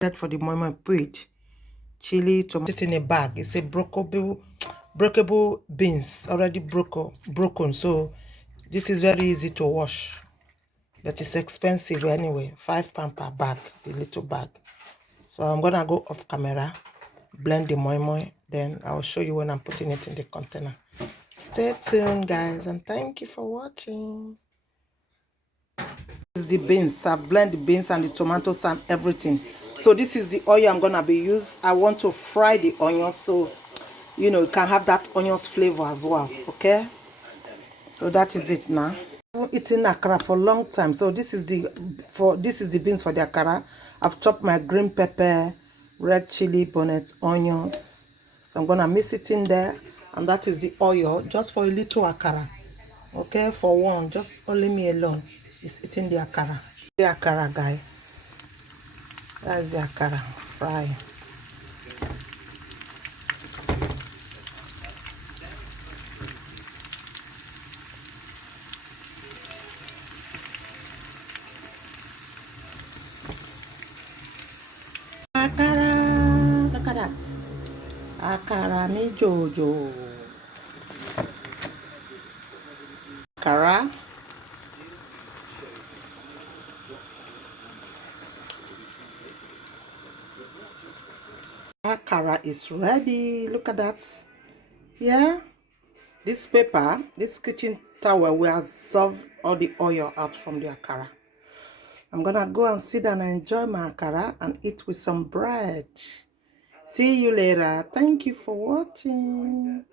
That for the moment, put chili, tomato in a bag. It's a breakable beans, already broken. So this is very easy to wash, but it's expensive anyway. £5 per bag, the little bag. So I'm gonna go off camera, blend the moi, then I'll show you when I'm putting it in the container. Stay tuned, guys, and thank you for watching. This is the beans. I've blended the beans and the tomatoes and everything. So this is the oil I'm gonna be used. I want to fry the onions, so you know you can have that onions flavor as well. Okay, so that is it now. I've eaten akara for a long time, so this is the beans for the akara. I've chopped my green pepper, red chili, bonnet, onions. So I'm gonna mix it in there, and that is the oil just for a little akara. Okay, for one, just only me alone is eating the akara. The akara, guys. That's the akara fry. Akara, look at that. Akara mi jojo. Akara. Akara is ready. Look at that. Yeah. This paper, this kitchen towel will absorb all the oil out from the akara. I'm gonna go and sit down and enjoy my akara and eat with some bread. See you later. Thank you for watching.